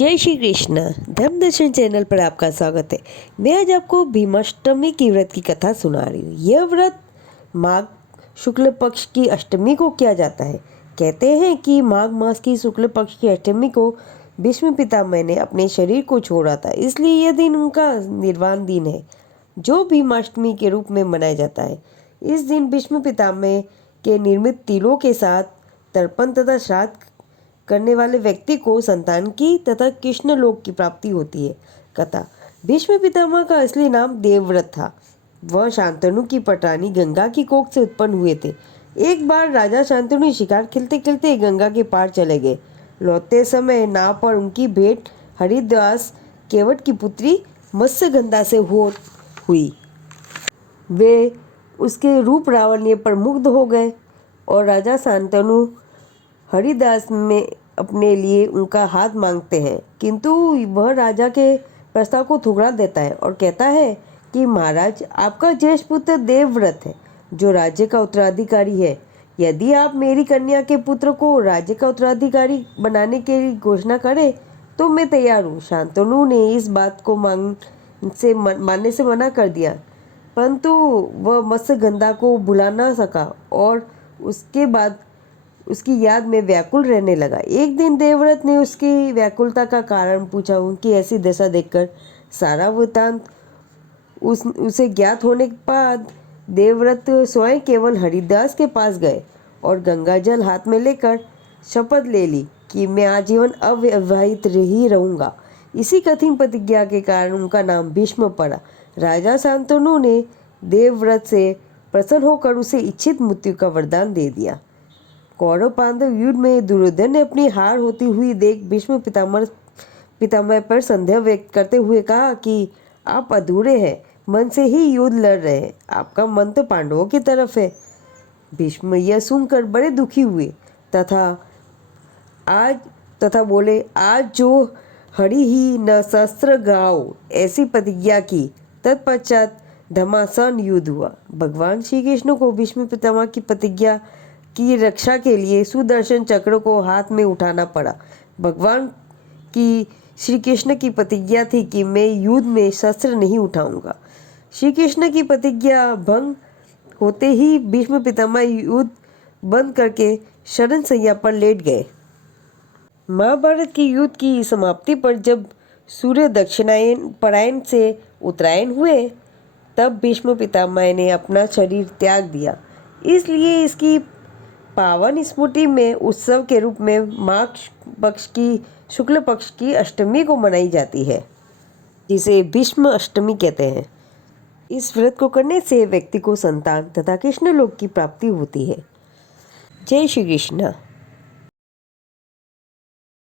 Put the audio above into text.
जय श्री कृष्ण। धर्म दर्शन चैनल पर आपका स्वागत है। मैं आज आपको भीमाष्टमी की व्रत की कथा सुना रही हूँ। यह व्रत माघ शुक्ल पक्ष की अष्टमी को किया जाता है। कहते हैं कि माघ मास की शुक्ल पक्ष की अष्टमी को भीष्म पितामह ने अपने शरीर को छोड़ा था, इसलिए यह दिन उनका निर्वाण दिन है, जो भीमाष्टमी के रूप में मनाया जाता है। इस दिन भीष्म पितामह के निर्मित तिलों के साथ तर्पण तथा श्राद्ध करने वाले व्यक्ति को संतान की तथा कृष्ण लोक की प्राप्ति होती है। कथा। भीष्म पितामह का असली नाम देवव्रत था। वह शांतनु की पटरानी गंगा की कोख से उत्पन्न हुए थे। एक बार राजा शांतनु शिकार खेलते खेलते गंगा के पार चले गए। लौटते समय नाव पर उनकी भेंट हरिदास केवट की पुत्री मत्स्यगंधा से हुई। वे उसके रूप लावण्य पर मुग्ध हो गए और राजा शांतनु हरिदास में अपने लिए उनका हाथ मांगते हैं, किंतु वह राजा के प्रस्ताव को ठुकरा देता है और कहता है कि महाराज, आपका ज्येष्ठ पुत्र देवव्रत है, जो राज्य का उत्तराधिकारी है। यदि आप मेरी कन्या के पुत्र को राज्य का उत्तराधिकारी बनाने की घोषणा करें तो मैं तैयार हूँ। शांतनु ने इस बात को मानने से मना कर दिया, परंतु वह मत्स्यगंधा को भुला ना सका और उसके बाद उसकी याद में व्याकुल रहने लगा। एक दिन देवव्रत ने उसकी व्याकुलता का कारण पूछा। उनकी ऐसी दशा देखकर सारा वृत्तांत उसे ज्ञात होने के बाद देवव्रत स्वयं केवल हरिदास के पास गए और गंगा जल हाथ में लेकर शपथ ले ली कि मैं आजीवन अविवाहित ही रहूँगा। इसी कठिन प्रतिज्ञा के कारण उनका नाम भीष्म पड़ा। राजा शांतनु ने देवव्रत से प्रसन्न होकर उसे इच्छित मृत्यु का वरदान दे दिया। कौरव पांडव युद्ध में दुर्योधन ने अपनी हार होती हुई देख भीष्म पितामह पर संदेह व्यक्त करते हुए कहा कि आप अधूरे हैं, मन से ही युद्ध लड़ रहे हैं, आपका मन तो पांडवों की तरफ है। भीष्म यह सुनकर बड़े दुखी हुए तथा बोले, आज जो हरि ही न शस्त्र गाओ, ऐसी प्रतिज्ञा की। तत्पश्चात घमासान युद्ध हुआ। भगवान श्री कृष्ण को भीष्म पितामह की प्रतिज्ञा की रक्षा के लिए सुदर्शन चक्र को हाथ में उठाना पड़ा। भगवान की श्री कृष्ण की प्रतिज्ञा थी कि मैं युद्ध में शस्त्र नहीं उठाऊंगा। श्री कृष्ण की प्रतिज्ञा भंग होते ही भीष्म पितामह युद्ध बंद करके शरण शैया पर लेट गए। महाभारत के युद्ध की समाप्ति पर जब सूर्य दक्षिणायन से उत्तरायण हुए, तब भीष्म पितामह ने अपना शरीर त्याग दिया। इसलिए इसकी पावन स्मृति में उत्सव के रूप में माघ पक्ष की शुक्ल पक्ष की अष्टमी को मनाई जाती है, जिसे भीष्म अष्टमी कहते हैं। इस व्रत को करने से व्यक्ति को संतान तथा कृष्ण लोक की प्राप्ति होती है। जय श्री कृष्ण।